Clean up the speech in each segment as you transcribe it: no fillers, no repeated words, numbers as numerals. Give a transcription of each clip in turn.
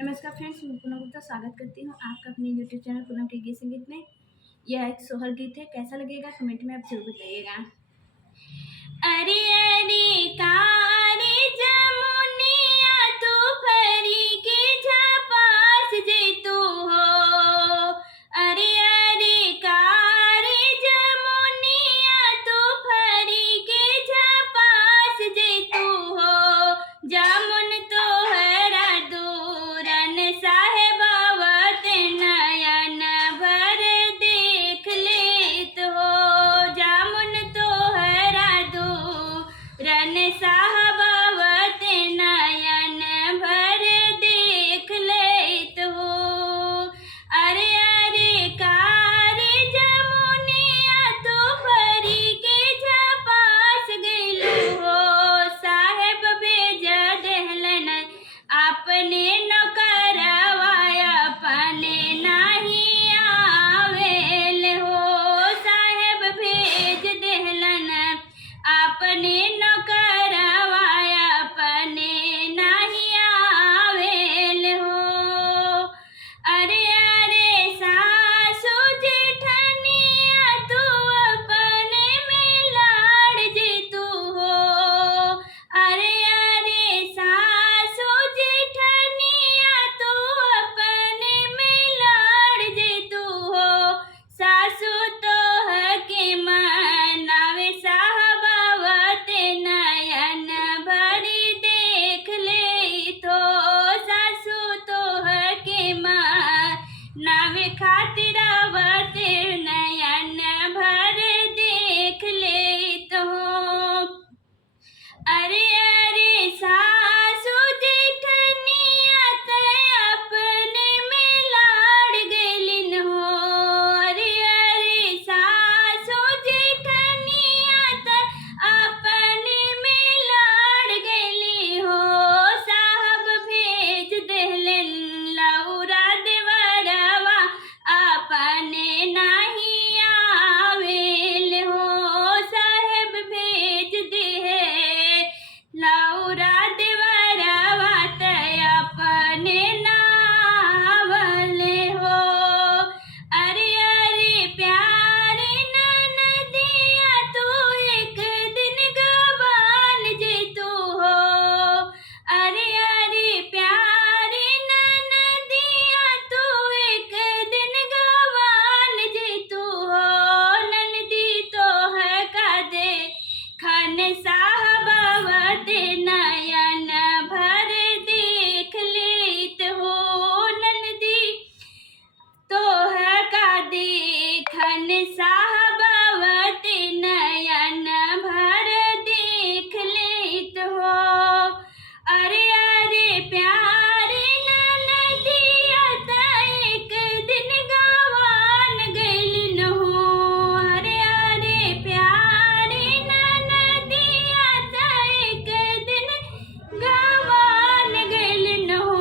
नमस्कार फ्रेंड्स, मैं पूनम गुप्ता स्वागत करती हूँ आपका अपने यूट्यूब चैनल पूनम के गीत संगीत में। यह एक सोहर गीत है। कैसा लगेगा कमेंट में आप जरूर बताइएगा। अरे अरे कारे जमुनिया तू फरी के झपास जे तू हो। अरे अरे कारे जमुनिया तू फरी के झपास जे तू हो। जामुन तो हरा दूरन साहेबावत नयन भर देख लेत हो। जामुन तो हरा दूरन साहबावत नयन भर देख लेत हो। अरे अरे कारे जमुनिया तू फरी के झपास गइलू हो। साहेब भेज देहलन अपने नौकरवा अपने नाही आवेल हो। साहेब भेज देहलन अपने नौकरवा अपने नाही आवेल हो। अरे अरे सासू जेठनिया तू अपने में लाड़ जे तू हो। अरे अरे सासू जेठनिया तू अपने में लाड़ जे तू हो। सासू तो हके मनावे साहबावत नयन भरी देख ले तो। सासू तो हके मनावे खातिरावत नयन भर देख ले तो। अरे अरे सासू जेठनिया ते अपने में लाड़ गइलिन हो। अरे अरे सासू जेठनिया ते अपने में लाड़ गइली हो। साहब भेज देहलन लौरा देवरवा अपने नाही आवेल हो। साहेब भेज देहे लौरा देवरवा ते अपने नावले हो। अरे अरे प्यारे ननदिया तू एक दिन गवान जे तू हो। अरे अरे प्यारे ननदिया तू एक दिन गवान जे तू हो। ननदी तो है का दे खन साहबावत नयन भर देख लेत हो। ननदी तो है का देखन साहबावत नयन भर देख लेत हो। अरे अरे प्यारे ननदिया ते एक दिन गवान गइलिन हो। अरे अरे प्यारे ननदिया ते एक दिन गवान गइलिन हो।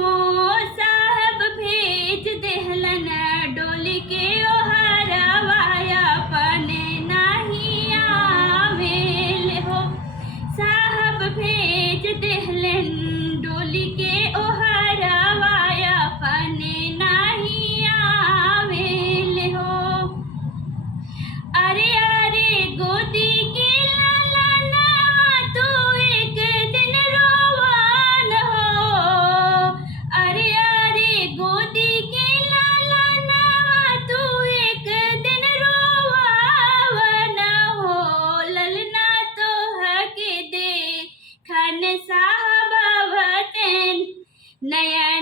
साहब भेज देहलन डोली के ओहरवा अपने नाही आवेल हो। साहब भेज देहलन डोली के ओहरवा अपने नाही आवेल हो। अरे अरे गोदी के लालनवा तू एक दिन रोवान हो। अरे अरे गोदी के लालनवा तू एक दिन रोवान हो। ललना तो हके दे खन साहबावत नयन